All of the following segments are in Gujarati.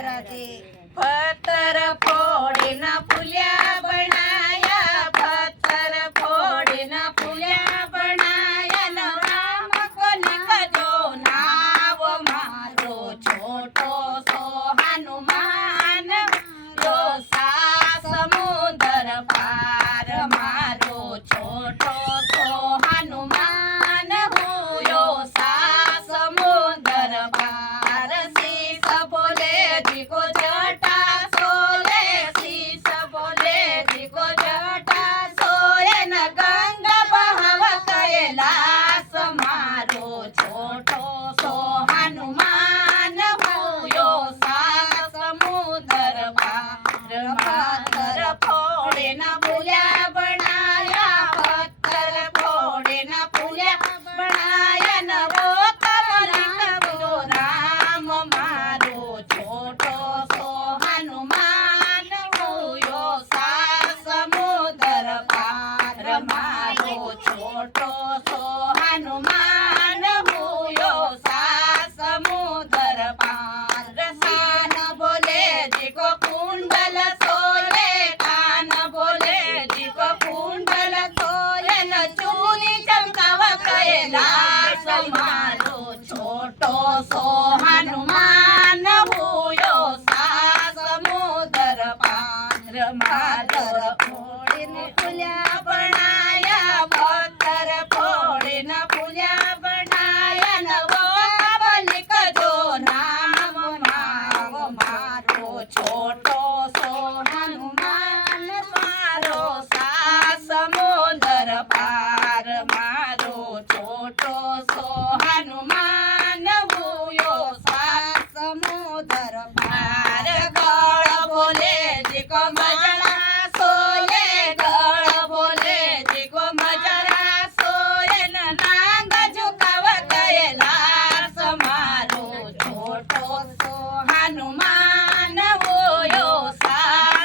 પથ્થર ફોડીને ફૂલ્યા બનાયા, પથ્થર ફોડીને ફૂલ્યા બનાયા, નામ કોને કજો નાવ મારો છોટો સો હનુમાન, જો સમુદ્ર પાર મારો છોટો સો હનુમાન, હુયો સમુદ્ર પાર, શીશ બોલે દીકો જટા સોલે, શીશ બોલે દીકો જટા સોએ, ન ગંગા બહાવ કૈલાસ મારો છોટો સો હનુમાન, હુયો સમુદ્ર પાર, પથ્થર ફોડે ન ભૂલ્યા બનાયા, પથ્થર ફોડે ન ભૂલ્યા બનાયા, ન રોકલો રામ મારો છોટો સો હનુમાન, હુયો સમુદ્ર પાર મારો છોટો સો હનુમાન, હુયો સમુદ્ર પાર, કાન બોલે જીકો કુંડલ સોલે, કાન બોલે જીકો કુંડલ સોલે, ન ચૂની ચમકાવ કૈલાસ મારો છોટો સો હનુમાન, હુયો સમુદ્ર પાર મારો ફોડીને ફૂલ્યા બનાયા, પથ્થર ફોડીને ફૂલ્યા બનાયા, નવો બલિક જો નામ મારો છોટો સો હનુમાન, મારો સમુદ્ર પાર મારો છોટો સો હનુમાન, હુયો સમુદ્ર પાર, ગળ બોલે જીકો મજરા સોલે, ગળ બોલે જીકો મજરા સોએ, નાંગ ઝુકાવ કૈલાસ મારો છોટો સો હનુમાન, હુયો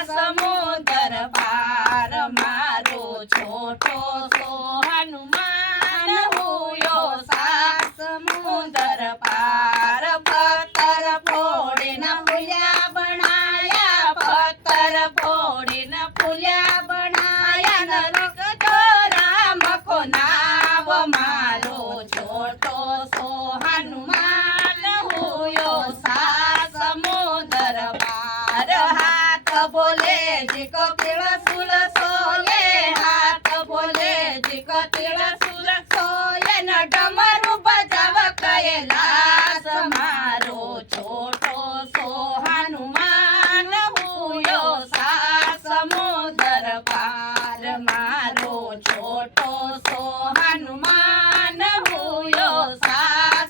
સમુદ્ર પાર મારો છોટો સો હનુમાન, હુયો સમુદ્ર પાર, પથ્થર ફોડીને ફૂલ્યા બનાયા, પથ્થર ફોડીને ફૂલ્યા બનાયા, નરક જો રામ કો નાવ મારો છોટો સો હનુમાન, હુયો સમુદ્ર પાર, હાથ બોલે જીકો તિળસુલ સોલે, હાથ બોલે જીકો તિળસુલ સોલે, ન ડમરુ બજાવ કૈલાસ મારો છોટો સો હનુમાન, હુયો સમુદ્ર પાર મારો છોટો સો હનુમાન, હુયો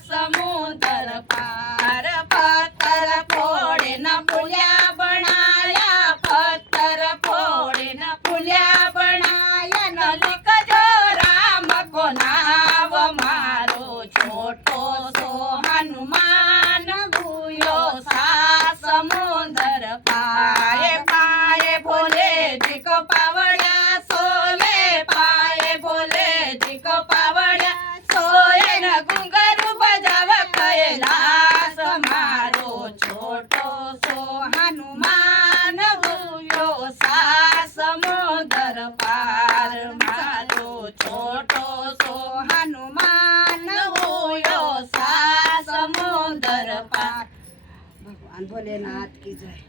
સમુદ્ર પાર, પથ્થર ફોડે ન ફૂલ્યા બનાયા, પથ્થર ફોડે ન ફૂલ્યા બનાયા, ન લીકજો રામ કો નાવ મારો છોટો સો હનુમાન, હુયો સમુદ્ર પાયે પાયે ભોલે જીકો પાવડ્યા સોલે, પાયે ભોલે જીકો પાવડ્યા સોએ, ન ઘુંઘરુ બજાવ કૈલાસ મારો છોટો સો હનુમાન, હુયો સમુદ્ર પાર મારો છોટો સો હનુમાન, હુયો સમુદ્ર પાર। ભગવાન ભોલેનાથ की जय।